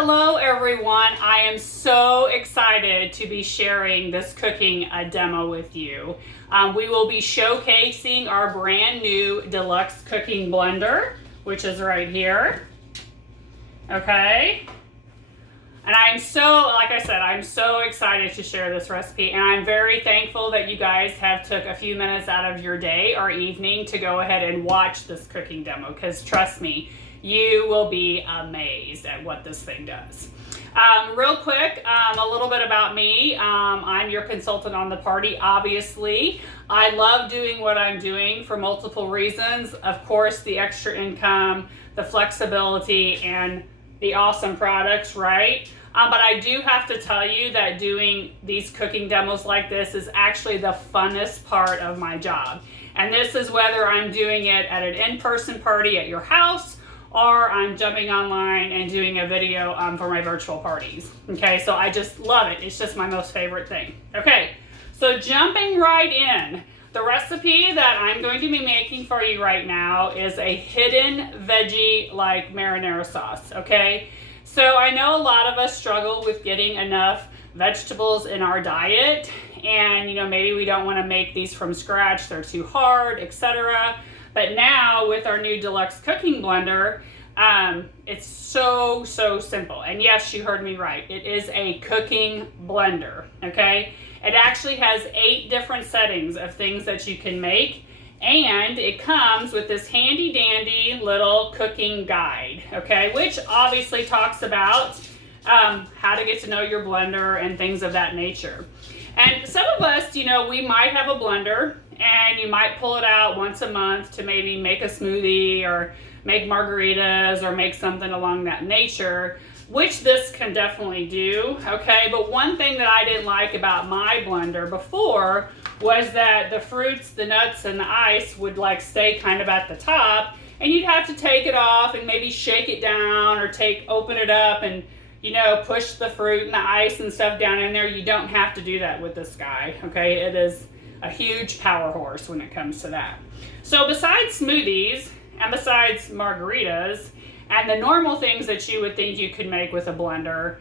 Hello everyone, I am so excited to be sharing this cooking demo with you. We will be showcasing our brand new deluxe cooking blender, which is right here. Okay. And I'm so excited to share this recipe, and I'm very thankful that you guys have took a few minutes out of your day or evening to go ahead and watch this cooking demo, because trust me, you will be amazed at what this thing does. Real quick, a little bit about me. I'm your consultant on the party, obviously. I love doing what I'm doing for multiple reasons. Of course, the extra income, the flexibility, and the awesome products, right? But I do have to tell you that doing these cooking demos like this is actually the funnest part of my job. And this is whether I'm doing it at an in-person party at your house, or I'm jumping online and doing a video for my virtual parties. Okay, so I just love it. It's just my most favorite thing. Okay, so jumping right in. The recipe that I'm going to be making for you right now is a hidden veggie like marinara sauce, okay? So I know a lot of us struggle with getting enough vegetables in our diet, and maybe we don't want to make these from scratch, they're too hard, etc. But now with our new deluxe cooking blender, it's so simple. And yes, you heard me right. It is a cooking blender, okay? It actually has 8 different settings of things that you can make, and it comes with this handy dandy little cooking guide, okay? Which obviously talks about how to get to know your blender and things of that nature. And some of us, we might have a blender and you might pull it out once a month to maybe make a smoothie or make margaritas or make something along that nature, which this can definitely do, okay? But one thing that I didn't like about my blender before was that the fruits, the nuts, and the ice would stay kind of at the top, and you'd have to take it off and maybe shake it down or open it up and push the fruit and the ice and stuff down in there. You don't have to do that with this guy, okay? It is a huge power horse when it comes to that. So besides smoothies and besides margaritas and the normal things that you would think you could make with a blender,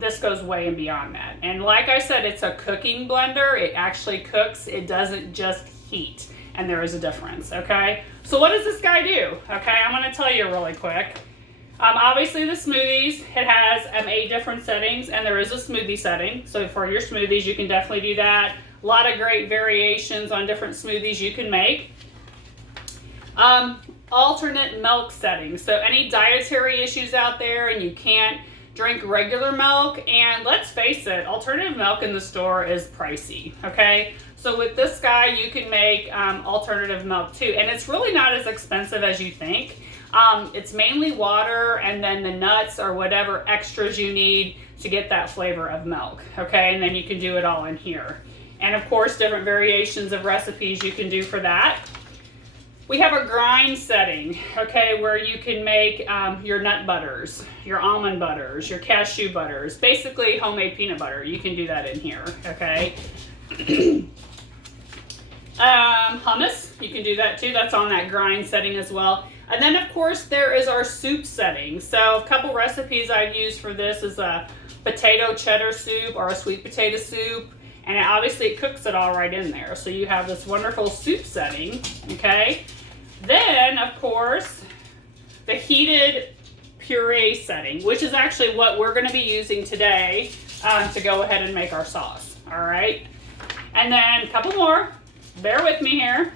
this goes way and beyond that. And like I said, it's a cooking blender. It actually cooks. It doesn't just heat, and there is a difference, okay? So what does this guy do? Okay, I'm gonna tell you really quick. Obviously the smoothies, it has 8 different settings, and there is a smoothie setting. So for your smoothies, you can definitely do that. A lot of great variations on different smoothies you can make. Alternate milk settings. So any dietary issues out there and you can't drink regular milk, and let's face it, alternative milk in the store is pricey, okay? So with this guy, you can make alternative milk too, and it's really not as expensive as you think. It's mainly water and then the nuts or whatever extras you need to get that flavor of milk, okay? And then you can do it all in here. And of course, different variations of recipes you can do for that. We have a grind setting, okay, where you can make your nut butters, your almond butters, your cashew butters, basically homemade peanut butter. You can do that in here, okay? Hummus, you can do that too. That's on that grind setting as well. And then of course there is our soup setting. So a couple recipes I've used for this is a potato cheddar soup or a sweet potato soup. And obviously it cooks it all right in there. So you have this wonderful soup setting, okay? Then, of course, the heated puree setting, which is actually what we're gonna be using today to go ahead and make our sauce, all right? And then a couple more, bear with me here.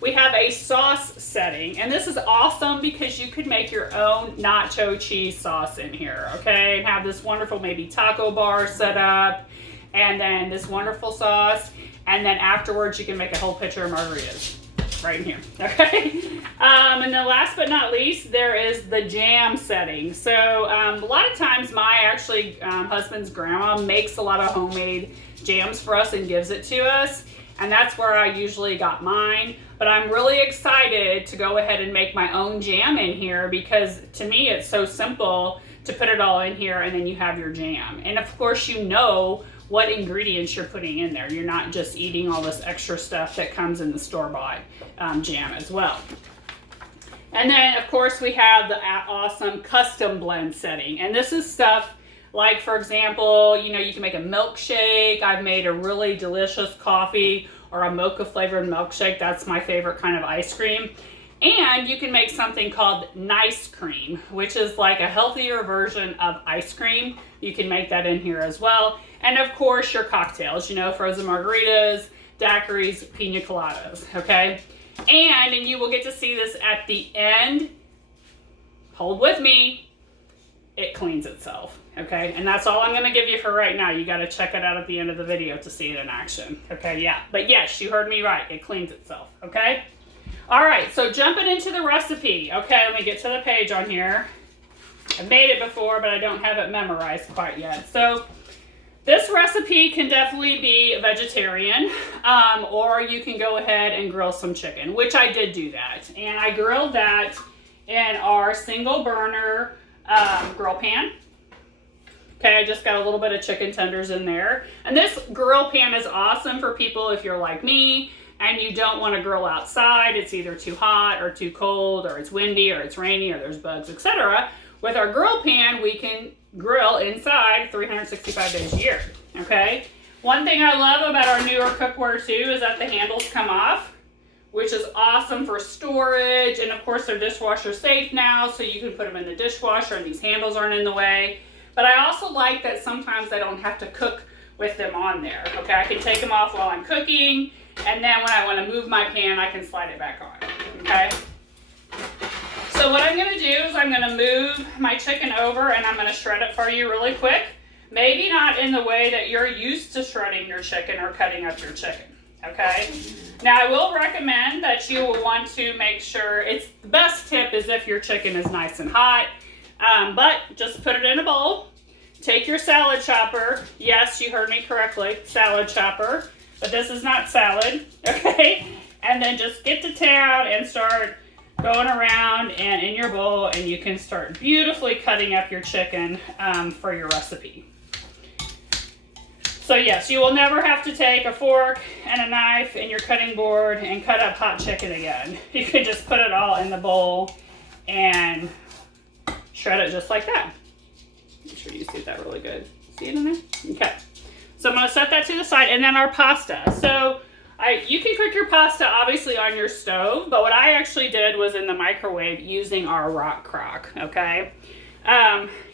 We have a sauce setting, and this is awesome because you could make your own nacho cheese sauce in here, okay? And have this wonderful maybe taco bar set up, and then this wonderful sauce, and then afterwards you can make a whole pitcher of margaritas right in here, okay? And then last but not least, there is the jam setting. So a lot of times my husband's grandma makes a lot of homemade jams for us and gives it to us, and that's where I usually got mine. But I'm really excited to go ahead and make my own jam in here, because to me it's so simple to put it all in here and then you have your jam. And of course what ingredients you're putting in there. You're not just eating all this extra stuff that comes in the store-bought jam as well. And then, of course, we have the awesome custom blend setting. And this is stuff like, for example, you know, you can make a milkshake. I've made a really delicious coffee or a mocha flavored milkshake. That's my favorite kind of ice cream. And you can make something called nice cream, which is like a healthier version of ice cream. You can make that in here as well. And of course, your cocktails, you know, frozen margaritas, daiquiris, pina coladas, okay? And you will get to see this at the end. Hold with me. It cleans itself, okay? And that's all I'm gonna give you for right now. You gotta check it out at the end of the video to see it in action, okay? Yeah, but yes, you heard me right. It cleans itself, okay? All right, so jumping into the recipe. Okay, let me get to the page on here. I've made it before, but I don't have it memorized quite yet. So this recipe can definitely be vegetarian, or you can go ahead and grill some chicken, which I did do that. And I grilled that in our single burner grill pan. Okay, I just got a little bit of chicken tenders in there. And this grill pan is awesome for people if you're like me and you don't want to grill outside. It's either too hot or too cold, or it's windy or it's rainy or there's bugs, etc. With our grill pan, we can grill inside 365 days a year, okay? One thing I love about our newer cookware too is that the handles come off, which is awesome for storage. And of course, they're dishwasher safe now, so you can put them in the dishwasher and these handles aren't in the way. But I also like that sometimes I don't have to cook with them on there, okay? I can take them off while I'm cooking, and then when I want to move my pan, I can slide it back on, okay? So what I'm going to do is I'm going to move my chicken over and I'm going to shred it for you really quick. Maybe not in the way that you're used to shredding your chicken or cutting up your chicken, okay? Now I will recommend that you will want to make sure, the best tip is if your chicken is nice and hot, but just put it in a bowl. Take your salad chopper. Yes, you heard me correctly, salad chopper, but this is not salad, okay? And then just get the town and start going around and in your bowl, and you can start beautifully cutting up your chicken for your recipe. So yes, you will never have to take a fork and a knife and your cutting board and cut up hot chicken again. You can just put it all in the bowl and shred it just like that. Make sure you see that really good. See it in there? Okay. So I'm gonna set that to the side, and then our pasta. So you can cook your pasta obviously on your stove, but what I actually did was in the microwave using our rock crock, okay?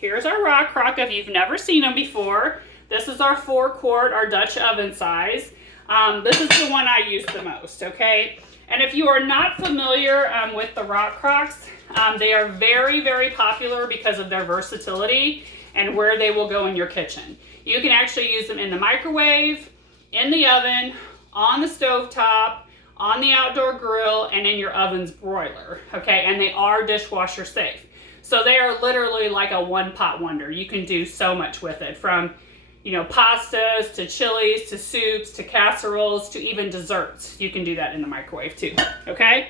Here's our rock crock if you've never seen them before. This is our 4-quart, our Dutch oven size. This is the one I use the most, okay? And if you are not familiar with the rock crocks, they are very, very popular because of their versatility and where they will go in your kitchen. You can actually use them in the microwave, in the oven, on the stovetop, on the outdoor grill, and in your oven's broiler, okay? And they are dishwasher safe. So they are literally like a one-pot wonder. You can do so much with it, from, you know, pastas to chilies to soups to casseroles to even desserts. You can do that in the microwave too, okay?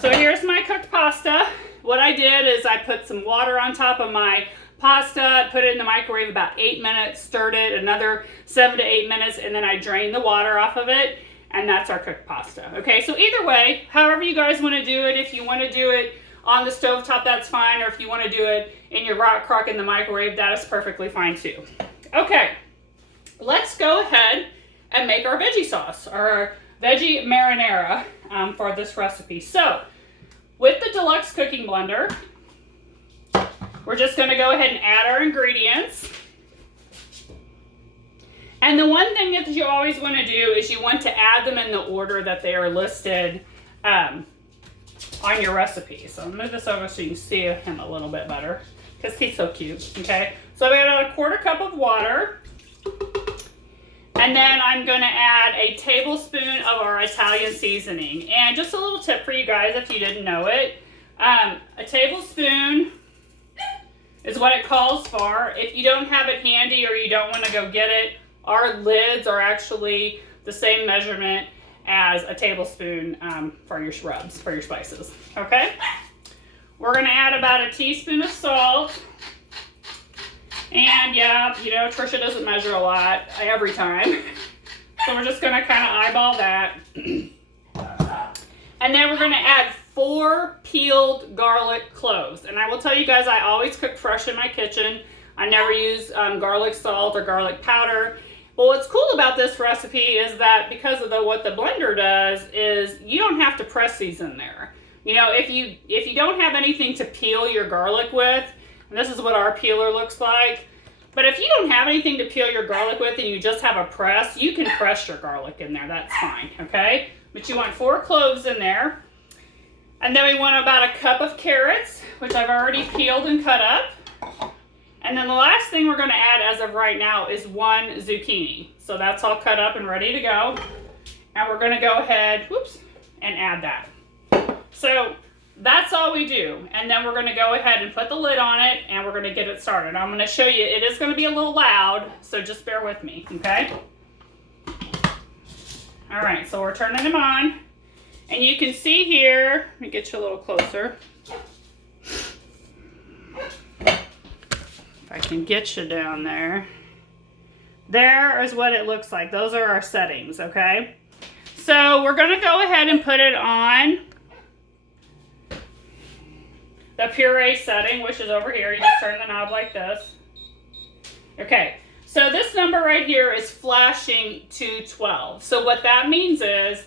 So here's my cooked pasta. What I did is I put some water on top of my pasta, put it in the microwave about 8 minutes, stirred it another 7 to 8 minutes, and then I drained the water off of it, and that's our cooked pasta. Okay, so either way, however you guys want to do it, if you want to do it on the stovetop, that's fine, or if you want to do it in your rock crock in the microwave, that is perfectly fine too. Okay, let's go ahead and make our veggie sauce, or our veggie marinara for this recipe. So, with the deluxe cooking blender, we're just going to go ahead and add our ingredients. And the one thing that you always want to do is you want to add them in the order that they are listed on your recipe. So I'll move this over so you can see him a little bit better because he's so cute, okay? So I'm going to add a 1/4 cup of water. And then I'm going to add a tablespoon of our Italian seasoning. And just a little tip for you guys if you didn't know it. A tablespoon is what it calls for. If you don't have it handy or you don't want to go get it, our lids are actually the same measurement as a tablespoon for your rubs, for your spices, okay? We're going to add about a teaspoon of salt. And yeah, you know, Trisha doesn't measure a lot every time. So we're just going to kind of eyeball that. And then we're going to add 4 peeled garlic cloves. And I will tell you guys, I always cook fresh in my kitchen. I never use garlic salt or garlic powder. But what's cool about this recipe is that because of what the blender does is you don't have to press these in there. You know, if you don't have anything to peel your garlic with, and this is what our peeler looks like. But if you don't have anything to peel your garlic with and you just have a press, you can press your garlic in there. That's fine, okay? But you want 4 cloves in there. And then we want about a cup of carrots, which I've already peeled and cut up. And then the last thing we're going to add as of right now is 1 zucchini. So that's all cut up and ready to go. And we're going to go ahead, and add that. So that's all we do. And then we're going to go ahead and put the lid on it and we're going to get it started. I'm going to show you, it is going to be a little loud, so just bear with me, okay? All right, so we're turning them on. And you can see here, let me get you a little closer. If I can get you down there. There is what it looks like. Those are our settings, okay? So we're going to go ahead and put it on the puree setting, which is over here. You just turn the knob like this. Okay, so this number right here is flashing to 12. So what that means is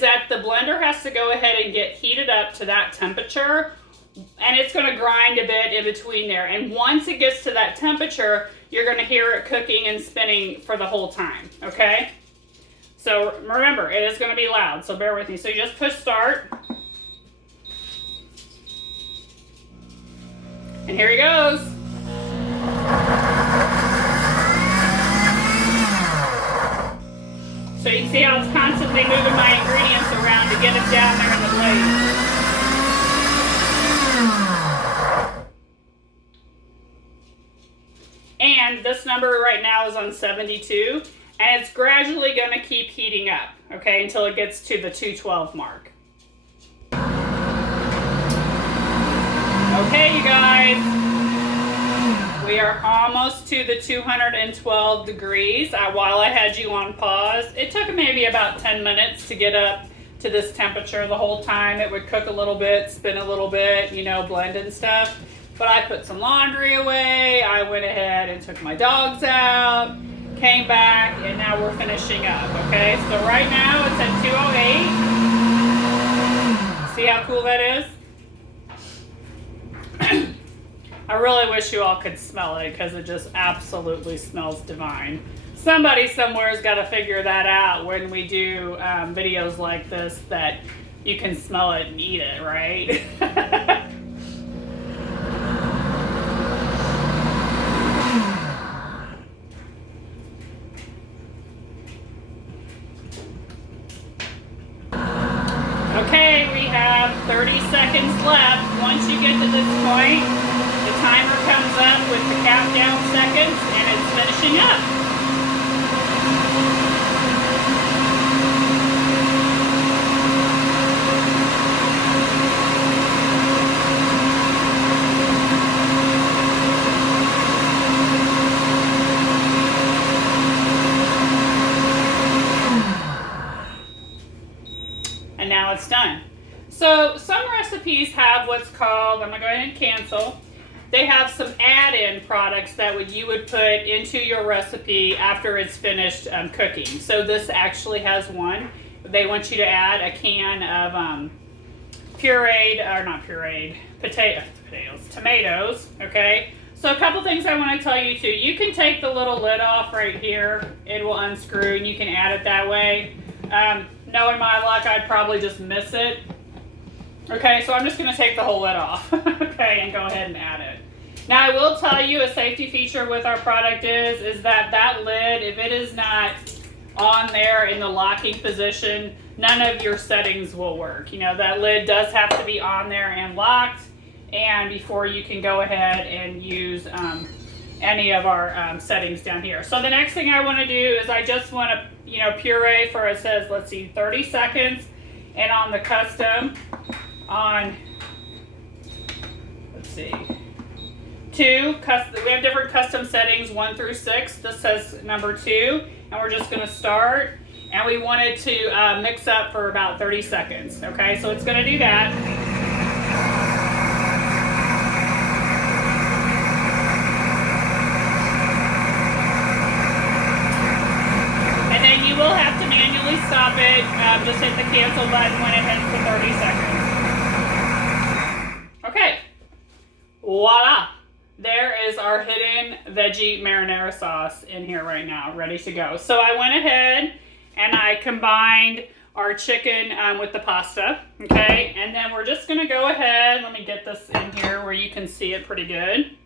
that the blender has to go ahead and get heated up to that temperature, and it's going to grind a bit in between there. And once it gets to that temperature, you're going to hear it cooking and spinning for the whole time, okay? So remember, it is going to be loud, so bear with me. So you just push start. And here he goes. So you can see how it's constantly moving my ingredients around to get it down there in the blade. And this number right now is on 72, and it's gradually going to keep heating up, okay, until it gets to the 212 mark. Okay, you guys, we are almost to the 212 degrees. While I had you on pause, it took maybe about 10 minutes to get up to this temperature. The whole time it would cook a little bit, spin a little bit, you know, blend and stuff. But I put some laundry away, I went ahead and took my dogs out, came back, and now we're finishing up, okay? So right now it's at 208. See how cool that is? I really wish you all could smell it because it just absolutely smells divine. Somebody somewhere's got to figure that out when we do videos like this, that you can smell it and eat it, right? Okay, we have 30 seconds left. Once you get to this point, the timer comes up with the countdown seconds and it's finishing up. And now it's done. So some recipes have what's called, I'm going to go ahead and cancel. They have some add-in products that you would put into your recipe after it's finished cooking. So this actually has one. They want you to add a can of tomatoes, okay? So a couple things I want to tell you too. You can take the little lid off right here. It will unscrew and you can add it that way. Knowing my luck, I'd probably just miss it. Okay, so I'm just going to take the whole lid off, okay, and go ahead and add it. Now, I will tell you a safety feature with our product is that that lid, if it is not on there in the locking position, none of your settings will work. You know, that lid does have to be on there and locked, and before you can go ahead and use any of our settings down here. So the next thing I want to do is I just want to, you know, puree for, it says, let's see, 30 seconds, and on the custom, on, let's see, we have different custom settings, 1 through 6. This says number 2, and we're just going to start, and we want it to mix up for about 30 seconds, okay? So it's going to do that. just hit the cancel button when it hits the 30 seconds. Okay, voila. There is our hidden veggie marinara sauce in here right now, ready to go. So I went ahead and I combined our chicken with the pasta, okay? And then we're just gonna go ahead, let me get this in here where you can see it pretty good.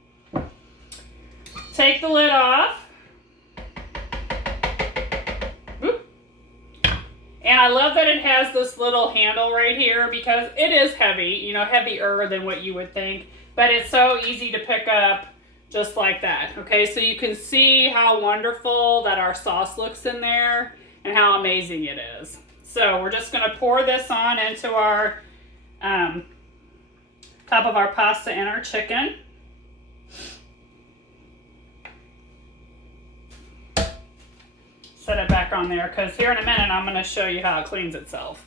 Take the lid off. Oop. And I love that it has this little handle right here because it is heavy, you know, heavier than what you would think. But it's so easy to pick up just like that. Okay, so you can see how wonderful that our sauce looks in there and how amazing it is. So we're just gonna pour this on into our top of our pasta and our chicken. Set it back on there because here in a minute I'm gonna show you how it cleans itself.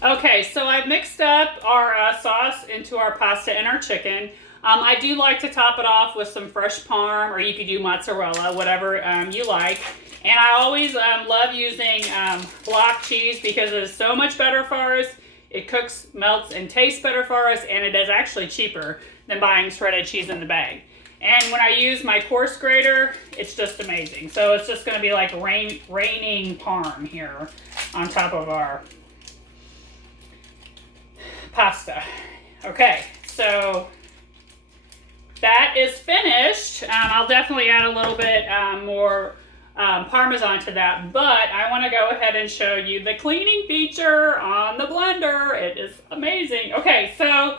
Okay, so I've mixed up our sauce into our pasta and our chicken. I do like to top it off with some fresh parm, or you could do mozzarella, whatever you like. And I always love using block cheese because it is so much better for us. It cooks, melts, and tastes better for us, and it is actually cheaper than buying shredded cheese in the bag. And when I use my coarse grater, it's just amazing. So it's just gonna be like raining parm here on top of our pasta. Okay, so that is finished. I'll definitely add a little bit more Parmesan to that, but I want to go ahead and show you the cleaning feature on the blender. It is amazing. Okay, so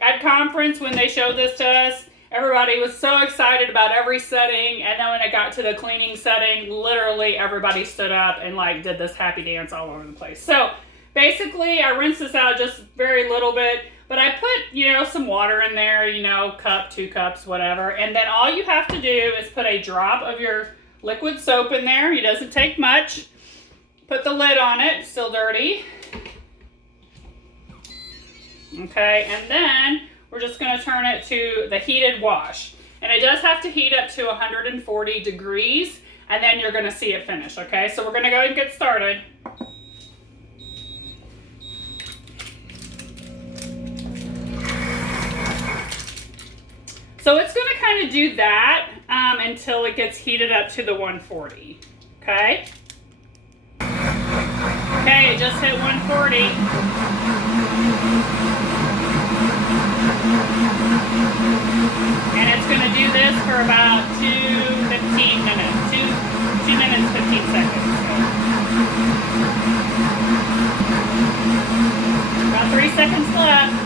at conference when they showed this to us, everybody was so excited about every setting, and then when it got to the cleaning setting, literally everybody stood up and like did this happy dance all over the place. So basically, I rinsed this out just very little bit, but I put, you know, some water in there, you know, cup, 2 cups, whatever. And then all you have to do is put a drop of your liquid soap in there. It doesn't take much. Put the lid on it, still dirty. Okay, and then we're just gonna turn it to the heated wash. And it does have to heat up to 140 degrees, and then you're gonna see it finish, okay? So we're gonna go ahead and get started. So it's going to kind of do that until it gets heated up to the 140, okay? Okay, it just hit 140. And it's going to do this for about 15 minutes, 2 minutes, 15 seconds. About 3 seconds left.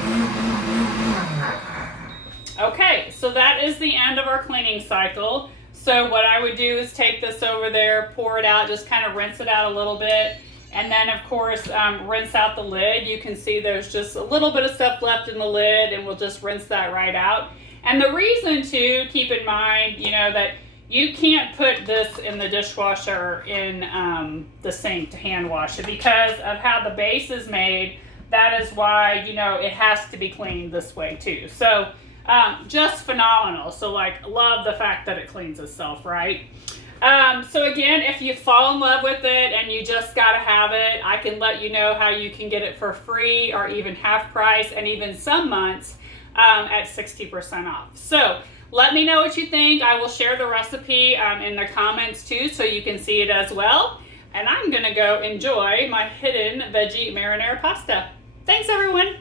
Okay, so that is the end of our cleaning cycle. So what I would do is take this over there, pour it out, just kind of rinse it out a little bit. And then of course, rinse out the lid. You can see there's just a little bit of stuff left in the lid, and we'll just rinse that right out. And the reason to keep in mind, you know, that you can't put this in the dishwasher in the sink to hand wash it because of how the base is made. That is why, you know, it has to be cleaned this way too. So just phenomenal. So like, love the fact that it cleans itself, right? So again, if you fall in love with it and you just gotta have it, I can let you know how you can get it for free or even half price, and even some months at 60% off. So let me know what you think. I will share the recipe in the comments too, so you can see it as well. And I'm gonna go enjoy my hidden veggie marinara pasta. Thanks everyone.